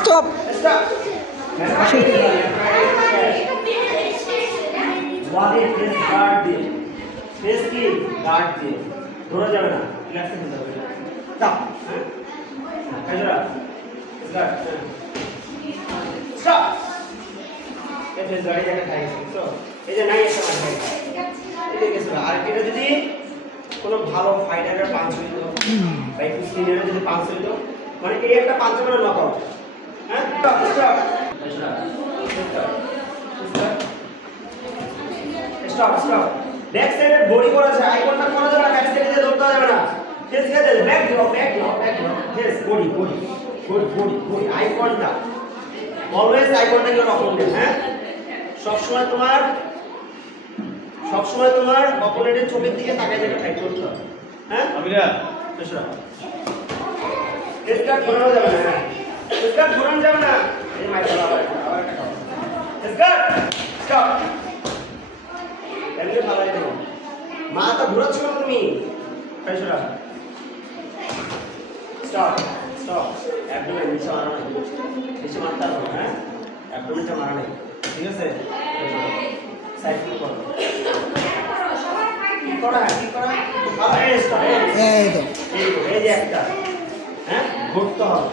stop body face guard দিয়ে face কি guard দিয়ে ধরে যাবে না রিল্যাক্সে খেলতে হবে স্টপ কাজরা গার্ড স্টপ এই ফেস গার্ড এটা খাই তো এই যে নাই একটা মার এই যে আর এটা যদি কোনো ভালো ফাইটারের পাঁচ হইতো বা একটু সিনিয়রের যদি পাঁচ হইতো মানে এই একটা পাঁচ করে নকআউট হ্যাঁ stop stop stop stop back সাইডে বডি করা আছে আই কন্টাক্ট করা যাবে না ব্যাক সাইডে দিয়ে ধরতে যাবে না ফেস কে দেবে back drop face body eye contact always eye contact your opponent হ্যাঁ সব সময় তোমার অপোনেন্টের চোখের দিকে তাকিয়ে থেকে ফাইট করতে হবে হ্যাঁ আমিরা এসো স্টার্ট ঘোরানো যাবে না হ্যাঁ স্টার্ট ঘোরানো যাবে না এই মাইক আবার একটা স্টার্ট স্টপ এমনি ভালো লাগে মাথা ঘোরাচ্ছ না তুমি এসো স্টপ একদমই নিচে মারা নাই নিচে মারতে হবে হ্যাঁ একদম নিচে মারা নাই ঠিক আছে সাইকেল করো কি করা এই স্টপ এই যে একটা হ্যাঁ ঘুরতে হবে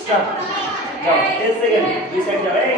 স্টপ যাও 10 সেকেন্ড দুই সাইড যাও এই